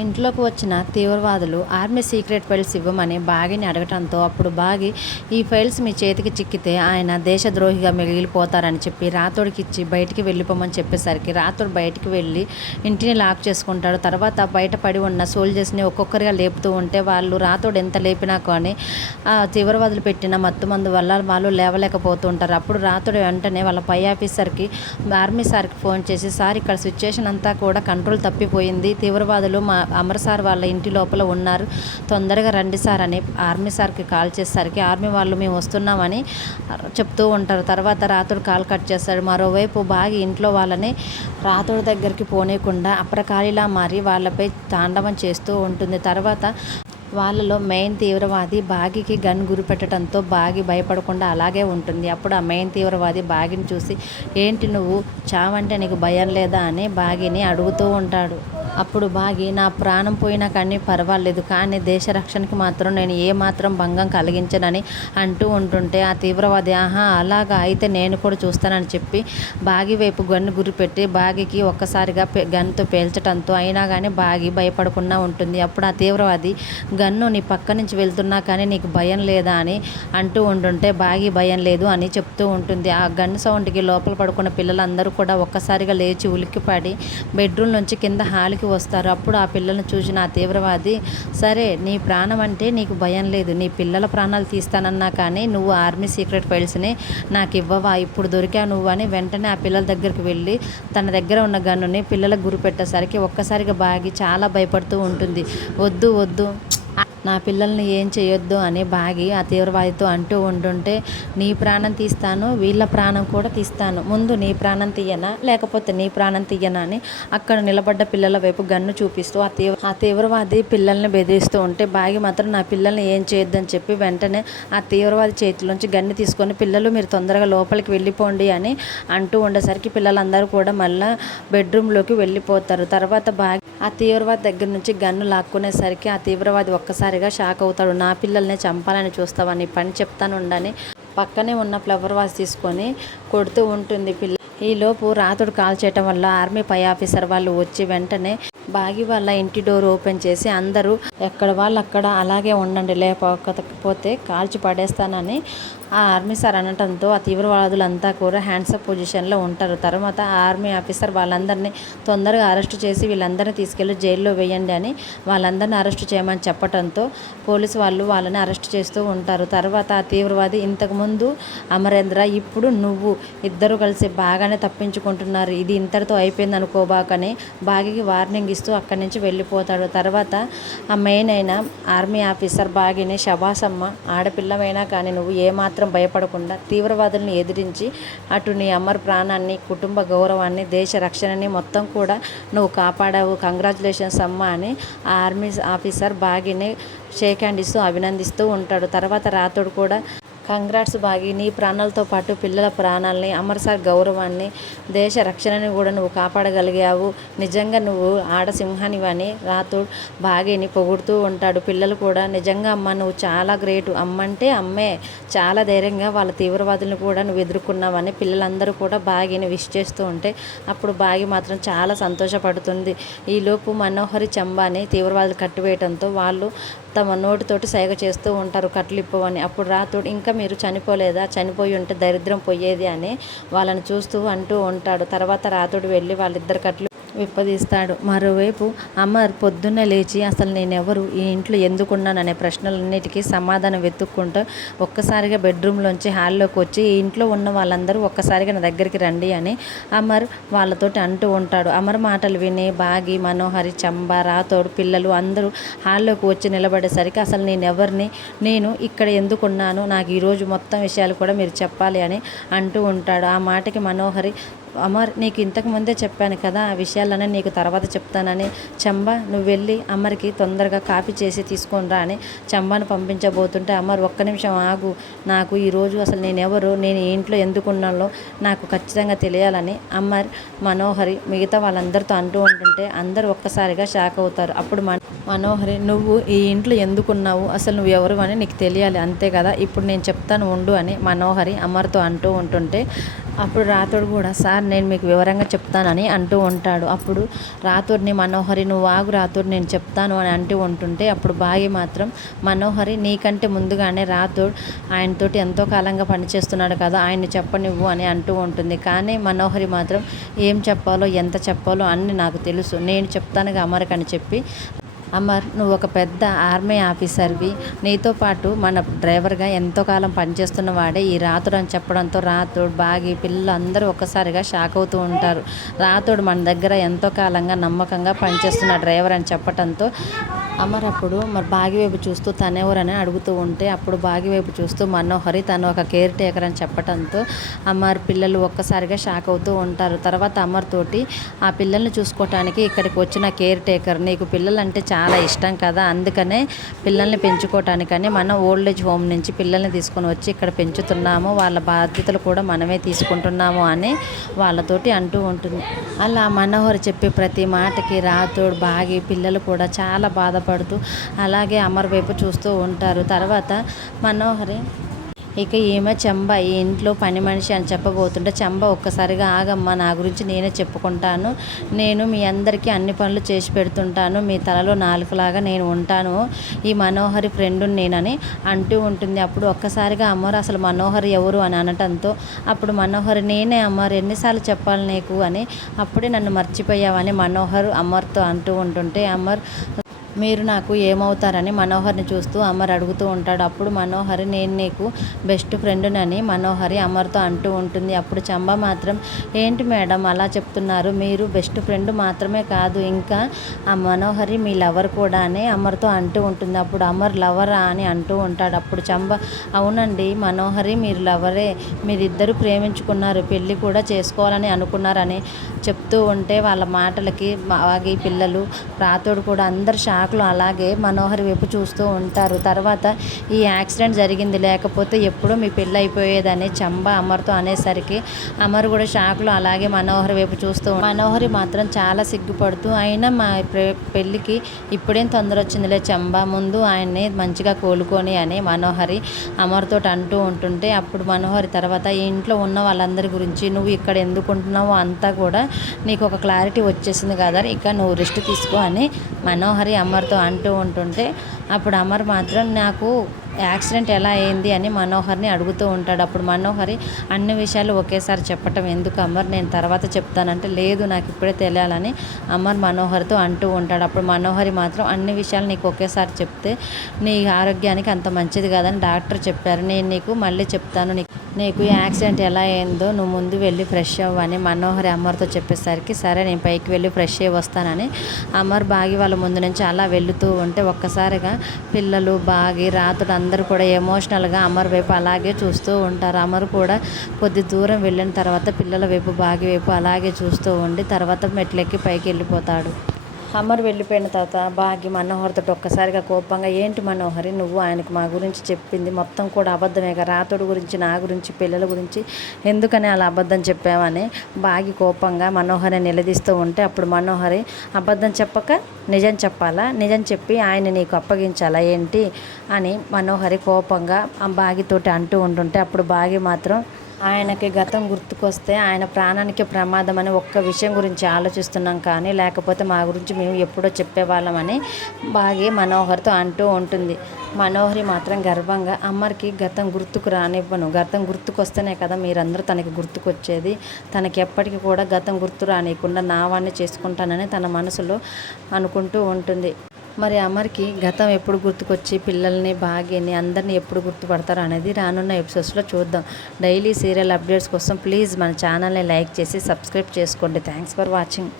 ఇంట్లోకి వచ్చిన తీవ్రవాదులు ఆర్మీ సీక్రెట్ ఫైల్స్ ఇవ్వమని బాగిని అడగటంతో అప్పుడు బాగి ఈ ఫైల్స్ మీ చేతికి చిక్కితే ఆయన దేశద్రోహిగా మిగిలిపోతారని చెప్పి రాథోడ్కి ఇచ్చి బయటికి వెళ్ళిపోమని చెప్పేసరికి రాథోడ్ బయటికి వెళ్ళి ఇంటిని లాక్ చేసుకుంటాడు. తర్వాత బయట పడి ఉన్న సోల్జర్స్ని ఒక్కొక్కరిగా లేపుతూ ఉంటే వాళ్ళు రాథోడ్ ఎంత లేపినా కానీ ఆ తీవ్రవాదులు పెట్టిన మత్తుమందు వల్ల వాళ్ళు లేవలేకపోతూ ఉంటారు. అప్పుడు రాథోడ్ వెంటనే వాళ్ళ పై ఆఫీసర్కి ఆర్మీ సార్కి ఫోన్ చేసి, సార్ ఇక్కడ సిచ్యుయేషన్ అంతా కూడా కంట్రోల్ తప్పిపోయింది, తీవ్రవాదులు మా అమర్ సార్ వాళ్ళ ఇంటి లోపల ఉన్నారు, తొందరగా రండి సార్ అని ఆర్మీ సార్కి కాల్ చేసేసరికి ఆర్మీ వాళ్ళు మేము వస్తున్నామని చెప్తూ ఉంటారు. తర్వాత రాథోడ్ కాల్ కట్ చేస్తాడు. మరోవైపు బాగి ఇంట్లో వాళ్ళని రాథోడ్ దగ్గరికి పోనీయకుండా అప్రకారిలా మారి వాళ్ళపై తాండవం చేస్తూ ఉంటుంది. తర్వాత వాళ్ళలో మెయిన్ తీవ్రవాది బాగికి గన్ గురిపెట్టడంతో బాగి భయపడకుండా అలాగే ఉంటుంది. అప్పుడు ఆ మెయిన్ తీవ్రవాది బాగిని చూసి, ఏంటి నువ్వు చావంటే నీకు భయం లేదా అని బాగిని అడుగుతూ ఉంటాడు. అప్పుడు బాగి, నా ప్రాణం పోయినా కానీ పర్వాలేదు, కానీ దేశ రక్షణకి మాత్రం నేను ఏమాత్రం భంగం కలిగించనని అంటూ ఉంటుంటే ఆ తీవ్రవాది, ఆహా అలాగా, అయితే నేను కూడా చూస్తానని చెప్పి బాగి వైపు గన్ను గురిపెట్టి బాగికి ఒక్కసారిగా గన్తో పేల్చడంతో అయినా కానీ బాగి భయపడకుండా ఉంటుంది. అప్పుడు ఆ తీవ్రవాది, గన్ను నీ పక్క నుంచి వెళ్తున్నా కానీ నీకు భయం లేదా అని అంటూ ఉంటుంటే బాగి భయం లేదు అని చెప్తూ ఉంటుంది. ఆ గన్ సౌండ్కి లోపల పడుకున్న పిల్లలందరూ కూడా ఒక్కసారిగా లేచి ఉలిక్కిపడి బెడ్రూమ్ నుంచి కింద హాల్కి వస్తారు. అప్పుడు ఆ పిల్లలను చూసిన ఆ తీవ్రవాది, సరే నీ ప్రాణం అంటే నీకు భయం లేదు, నీ పిల్లల ప్రాణాలు తీస్తానన్నా కానీ నువ్వు ఆర్మీ సీక్రెట్ ఫైల్స్ని నాకు ఇవ్వవా, ఇప్పుడు దొరికావు నువ్వు అని వెంటనే ఆ పిల్లల దగ్గరికి వెళ్ళి తన దగ్గర ఉన్న గన్నుని పిల్లలకు గురిపెట్టేసరికి ఒక్కసారిగా బాగి చాలా భయపడుతూ ఉంటుంది. వద్దు వద్దు, నా పిల్లల్ని ఏం చేయొద్దు అని బాగి ఆ తీవ్రవాదితో అంటూ ఉంటుంటే, నీ ప్రాణం తీస్తాను, వీళ్ళ ప్రాణం కూడా తీస్తాను, ముందు నీ ప్రాణం తీయనా లేకపోతే నీ ప్రాణం తీయనా అని అక్కడ నిలబడ్డ పిల్లల వైపు గన్ను చూపిస్తూ ఆ తీవ్రవాది పిల్లల్ని బెదిరిస్తూ ఉంటే బాగి మాత్రం నా పిల్లల్ని ఏం చేయొద్దని చెప్పి వెంటనే ఆ తీవ్రవాది చేతిలోంచి గన్ను తీసుకొని, పిల్లలు మీరు తొందరగా లోపలికి వెళ్ళిపోండి అని అంటూ ఉండేసరికి పిల్లలందరూ కూడా మళ్ళీ బెడ్రూమ్లోకి వెళ్ళిపోతారు. తర్వాత బాగి ఆ తీవ్రవాది దగ్గర నుంచి గన్ను లాక్కునేసరికి ఆ తీవ్రవాది ఒక్కసారిగా షాక్ అవుతాడు. నా పిల్లల్ని చంపాలని చూస్తావని పని చెప్తానుండని పక్కనే ఉన్న ఫ్లవర్ వాజ్ తీసుకొని కొడుతూ ఉంటుంది పిల్ల. ఈలోపు రాథోడ్ కాల్ చేయటం వల్ల ఆర్మీ పై ఆఫీసర్ వాళ్ళు వచ్చి వెంటనే బాగి వాళ్ళ ఇంటి డోర్ ఓపెన్ చేసి, అందరూ ఎక్కడ వాళ్ళు అక్కడ అలాగే ఉండండి, లేకపోతే కాల్చి పడేస్తానని ఆ ఆర్మీ సార్ అనటంతో ఆ తీవ్రవాదులంతా కూడా హ్యాండ్సప్ పొజిషన్లో ఉంటారు. తర్వాత ఆ ఆర్మీ ఆఫీసర్ వాళ్ళందరినీ తొందరగా అరెస్ట్ చేసి వీళ్ళందరినీ తీసుకెళ్ళి జైల్లో వేయండి అని వాళ్ళందరినీ అరెస్ట్ చేయమని చెప్పడంతో పోలీసు వాళ్ళు వాళ్ళని అరెస్ట్ చేస్తూ ఉంటారు. తర్వాత ఆ తీవ్రవాది, ఇంతకుముందు అమరేంద్ర, ఇప్పుడు నువ్వు, ఇద్దరు కలిసి బాగానే తప్పించుకుంటున్నారు, ఇది ఇంతటితో అయిపోయింది అనుకోబాకని బాగికి వార్నింగ్ ఇస్తూ అక్కడి నుంచి వెళ్ళిపోతాడు. తర్వాత ఆ మెయిన్ అయిన ఆర్మీ ఆఫీసర్ బాగిని, శబాసమ్మ, ఆడపిల్లమైనా కానీ నువ్వు ఏమాత్రం భయపడకుండా తీవ్రవాదుల్ని ఎదిరించి అటు నీ అమర్ ప్రాణాన్ని, కుటుంబ గౌరవాన్ని, దేశ రక్షణని మొత్తం కూడా నువ్వు కాపాడావు, కంగ్రాచులేషన్స్ అమ్మ అని ఆ ఆర్మీ ఆఫీసర్ బాగిని షేక్ హ్యాండ్ ఇస్తూ అభినందిస్తూ ఉంటాడు. తర్వాత రాథోడ్ కూడా, కంగ్రాట్స్ బాగి, నీ ప్రాణాలతో పాటు పిల్లల ప్రాణాలని, అమర్ సార్ గౌరవాన్ని, దేశ రక్షణని కూడా నువ్వు కాపాడగలిగావు, నిజంగా నువ్వు ఆడసింహానివని రాథోడ్ బాగిని పొగుడుతూ ఉంటాడు. పిల్లలు కూడా, నిజంగా అమ్మ నువ్వు చాలా గ్రేటు, అమ్మంటే అమ్మే, చాలా ధైర్యంగా వాళ్ళ తీవ్రవాదులను కూడా నువ్వు ఎదుర్కొన్నావని పిల్లలందరూ కూడా బాగిని విష్ చేస్తూ ఉంటే అప్పుడు బాగి మాత్రం చాలా సంతోషపడుతుంది. ఈలోపు మనోహరి, చంబాని తీవ్రవాదులు కట్టివేయడంతో వాళ్ళు తమ నోటితోటి సైగ చేస్తూ ఉంటారు, కట్లు ఇప్పవని. అప్పుడు రాథోడ్, ఇంకా మీరు చనిపోలేదా, చనిపోయి ఉంటే దరిద్రం పోయేది అని వాళ్ళని చూస్తూ అంటూ ఉంటాడు. తర్వాత రాథోడ్ వెళ్ళి వాళ్ళిద్దరు కట్లు విప్పదీస్తాడు. మరోవైపు అమర్ పొద్దున్నే లేచి, అసలు నేనెవరు, ఈ ఇంట్లో ఎందుకున్నాననే ప్రశ్నలన్నిటికీ సమాధానం వెతుక్కుంటూ ఒక్కసారిగా బెడ్రూమ్లోంచి హాల్లోకి వచ్చి, ఈ ఇంట్లో ఉన్న వాళ్ళందరూ ఒక్కసారిగా నా దగ్గరికి రండి అని అమర్ వాళ్ళతోటి అంటూ ఉంటాడు. అమర్ మాటలు విని బాగి, మనోహరి, చంబ, రాథోడ్ పిల్లలు అందరూ హాల్లోకి వచ్చి నిలబడేసరికి, అసలు నేనెవరిని, నేను ఇక్కడ ఎందుకున్నాను, నాకు ఈరోజు మొత్తం విషయాలు కూడా మీరు చెప్పాలి అని అంటూ ఉంటాడు. ఆ మాటకి మనోహరి, అమర్ నీకు ఇంతకు ముందే చెప్పాను కదా, ఆ విషయాలన్నీ నీకు తర్వాత చెప్తానని. చంబా, నువ్వు వెళ్ళి అమర్కి తొందరగా కాఫీ చేసి తీసుకొని రా అని చంబాను పంపించబోతుంటే అమర్, ఒక్క నిమిషం ఆగు, నాకు ఈరోజు అసలు నేనెవరు, నేను ఈ ఇంట్లో ఎందుకున్నానో నాకు ఖచ్చితంగా తెలియాలని అమర్, మనోహరి మిగతా వాళ్ళందరితో అంటూ ఉంటుంటే అందరూ ఒక్కసారిగా షాక్ అవుతారు. అప్పుడు మనోహరి, నువ్వు ఈ ఇంట్లో ఎందుకున్నావు, అసలు నువ్వు ఎవరు అని నీకు తెలియాలి అంతే కదా, ఇప్పుడు నేను చెప్తాను ఉండు అని మనోహరి అమర్తో అంటూ ఉంటుంటే అప్పుడు రాతోడు కూడా సార్ నేను మీకు వివరంగా చెప్తానని అంటూ ఉంటాడు. అప్పుడు రాతోడిని మనోహరి నువ్వు ఆగు రాతోడు నేను చెప్తాను అని అంటూ ఉంటుంటే అప్పుడు బాగి మాత్రం మనోహరి నీకంటే ముందుగానే రాతోడు ఆయనతోటి ఎంతో కాలంగా పనిచేస్తున్నాడు కదా ఆయన్ని చెప్పనివ్వు అని అంటూ ఉంటుంది. కానీ మనోహరి మాత్రం ఏం చెప్పాలో ఎంత చెప్పాలో అన్నీ నాకు తెలుసు నేను చెప్తానుగా అమర్కి అని చెప్పి అమర్ నువ్వు ఒక పెద్ద ఆర్మీ ఆఫీసర్వి నీతో పాటు మన డ్రైవర్గా ఎంతో కాలం పనిచేస్తున్న వాడే ఈ రాతోడు అని చెప్పడంతో రాతోడు బాగి పిల్లలు అందరూ ఒక్కసారిగా షాక్ అవుతూ ఉంటారు. రాతోడు మన దగ్గర ఎంతో కాలంగా నమ్మకంగా పనిచేస్తున్న డ్రైవర్ అని చెప్పడంతో అమర్ అప్పుడు మరి బాగి వైపు చూస్తూ తనెవరని అడుగుతూ ఉంటే అప్పుడు బాగి వైపు చూస్తూ మనోహరి తను ఒక కేర్ టేకర్ అని చెప్పడంతో అమర్ పిల్లలు ఒక్కసారిగా షాక్ అవుతూ ఉంటారు. తర్వాత అమర్ తోటి ఆ పిల్లల్ని చూసుకోవటానికి ఇక్కడికి వచ్చిన కేర్ టేకర్ నీకు పిల్లలు అంటే చాలా ఇష్టం కదా అందుకనే పిల్లల్ని పెంచుకోవటానికని మనం ఓల్డ్ ఏజ్ హోమ్ నుంచి పిల్లల్ని తీసుకొని వచ్చి ఇక్కడ పెంచుతున్నాము వాళ్ళ బాధ్యతలు కూడా మనమే తీసుకుంటున్నాము అని వాళ్ళతోటి అంటూ ఉంటుంది. అలా మనోహర్ చెప్పే ప్రతి మాటకి రాతోడు బాగి పిల్లలు కూడా చాలా బాధపడుతూ అలాగే అమర్ వైపు చూస్తూ ఉంటారు. తర్వాత మనోహరి ఇక ఈమె చంబ ఈ ఇంట్లో పని మనిషి అని చెప్పబోతుంటే చంబ ఒక్కసారిగా ఆగమ్మ నా గురించి నేనే చెప్పుకుంటాను నేను మీ అందరికీ అన్ని పనులు చేసి పెడుతుంటాను మీ తలలో నాలుకలాగా నేను ఉంటాను ఈ మనోహరి ఫ్రెండు నేనని అంటూ ఉంటుంది. అప్పుడు ఒక్కసారిగా అమ్మరు అసలు మనోహరి ఎవరు అని అనటంతో అప్పుడు మనోహరి నేనే అమ్మరు ఎన్నిసార్లు చెప్పాలి నీకు అని అప్పుడే నన్ను మర్చిపోయావని మనోహర్ అమర్తో అంటూ ఉంటుంటే అమర్ మీరు నాకు ఏమవుతారని మనోహర్ని చూస్తూ అమర్ అడుగుతూ ఉంటాడు. అప్పుడు మనోహరి నేను నీకు బెస్ట్ ఫ్రెండ్నని మనోహరి అమర్తో అంటూ ఉంటుంది. అప్పుడు చంబ మాత్రం ఏంటి మేడం అలా చెప్తున్నారు మీరు బెస్ట్ ఫ్రెండ్ మాత్రమే కాదు ఇంకా ఆ మనోహరి మీ లవర్ కూడా అని అమర్తో అంటూ ఉంటుంది. అప్పుడు అమర్ లవరా అని అంటూ ఉంటాడు. అప్పుడు చంబ అవునండి మనోహరి మీరు లవరే మీరిద్దరూ ప్రేమించుకున్నారు పెళ్ళి కూడా చేసుకోవాలని అనుకున్నారని చెప్తూ ఉంటే వాళ్ళ మాటలకి బాగి పిల్లలు రాతోడు కూడా అందరు షాక్లో అలాగే మనోహరి వైపు చూస్తూ ఉంటారు. తర్వాత ఈ యాక్సిడెంట్ జరిగింది లేకపోతే ఎప్పుడూ మీ పెళ్ళి అయిపోయేదని చంబ అమర్తో అనేసరికి అమర్ కూడా షాక్లో అలాగే మనోహరి వైపు చూస్తూ మనోహరి మాత్రం చాలా సిగ్గుపడుతూ అయినా మా పెళ్ళికి ఇప్పుడేం తొందర వచ్చిందిలే చంబ ముందు ఆయన్ని మంచిగా కోలుకొని అని మనోహరి అమర్తో అంటూ ఉంటుంటే అప్పుడు మనోహరి తర్వాత ఈ ఇంట్లో ఉన్న వాళ్ళందరి గురించి నువ్వు ఇక్కడ ఎందుకు ఉంటున్నావో అంతా కూడా నీకు ఒక క్లారిటీ వచ్చేసింది కదా ఇక నువ్వు రెస్ట్ తీసుకో అని మనోహరి అమర్తో అంటూ ఉంటుంటే అప్పుడు అమర్ మాత్రం నాకు యాక్సిడెంట్ ఎలా అయింది అని మనోహర్ని అడుగుతూ ఉంటాడు. అప్పుడు మనోహరి అన్ని విషయాలు ఒకేసారి చెప్పటం ఎందుకు అమర్ నేను తర్వాత చెప్తానంటే లేదు నాకు ఇప్పుడే తెలియాలని అమర్ మనోహర్తో అంటూ ఉంటాడు. అప్పుడు మనోహరి మాత్రం అన్ని విషయాలు నీకు ఒకేసారి చెప్తే నీ ఆరోగ్యానికి అంత మంచిది కాదని డాక్టర్ చెప్పారు నేను నీకు మళ్ళీ చెప్తాను నీకు యాక్సిడెంట్ ఎలా అయిందో నువ్వు ముందు వెళ్ళి ఫ్రెష్ అవ్వని మనోహరి అమర్తో చెప్పేసరికి సరే నేను పైకి వెళ్ళి ఫ్రెష్ అయ్యి వస్తానని అమర్ బాగి వాళ్ళ ముందు నుంచి అలా వెళుతూ ఉంటే ఒక్కసారిగా పిల్లలు బాగి రాత్రులు అందరూ కూడా ఎమోషనల్గా అమర్ వైపు అలాగే చూస్తూ ఉంటారు. అమర్ కూడా కొద్ది దూరం వెళ్ళిన తర్వాత పిల్లల వైపు బాగి వైపు అలాగే చూస్తూ ఉండి తర్వాత మెట్లెక్కి పైకి వెళ్ళిపోతాడు. అమర్ వెళ్ళిపోయిన తర్వాత బాగి మనోహర్తో ఒక్కసారిగా కోపంగా ఏంటి మనోహరి నువ్వు ఆయనకు మా గురించి చెప్పింది మొత్తం కూడా అబద్ధమేగా రాతోడు గురించి నా గురించి పిల్లల గురించి ఎందుకని అలా అబద్ధం చెప్పావని బాగి కోపంగా మనోహరి నిలదీస్తూ ఉంటే అప్పుడు మనోహరి అబద్ధం చెప్పక నిజం చెప్పాలా నిజం చెప్పి ఆయన నీకు అప్పగించాలా ఏంటి అని మనోహరి కోపంగా బాగితోటి అంటూ ఉంటుంటే అప్పుడు బాగి మాత్రం ఆయనకి గతం గుర్తుకొస్తే ఆయన ప్రాణానికి ప్రమాదం అని ఒక్క విషయం గురించి ఆలోచిస్తున్నాం కానీ లేకపోతే మా గురించి మేము ఎప్పుడో చెప్పేవాళ్ళమని బాగి మనోహర్తో అంటూ ఉంటుంది. మనోహరి మాత్రం గర్వంగా అమర్కి గతం గుర్తుకు రానివ్వను గతం గుర్తుకొస్తేనే కదా మీరందరూ తనకి గుర్తుకొచ్చేది తనకి ఎప్పటికీ కూడా గతం గుర్తు రానియకుండా నా వాడిని చేసుకుంటానని తన మనసులో అనుకుంటూ ఉంటుంది. మరి అమర్కి గతం ఎప్పుడు గుర్తుకొచ్చి పిల్లల్ని బాగిని అందరినీ ఎప్పుడు గుర్తుపడతారు అనేది రానున్న ఎపిసోడ్స్లో చూద్దాం. డైలీ సీరియల్ అప్డేట్స్ కోసం ప్లీజ్ మన ఛానల్ని లైక్ చేసి సబ్స్క్రైబ్ చేసుకోండి. Thanks for watching.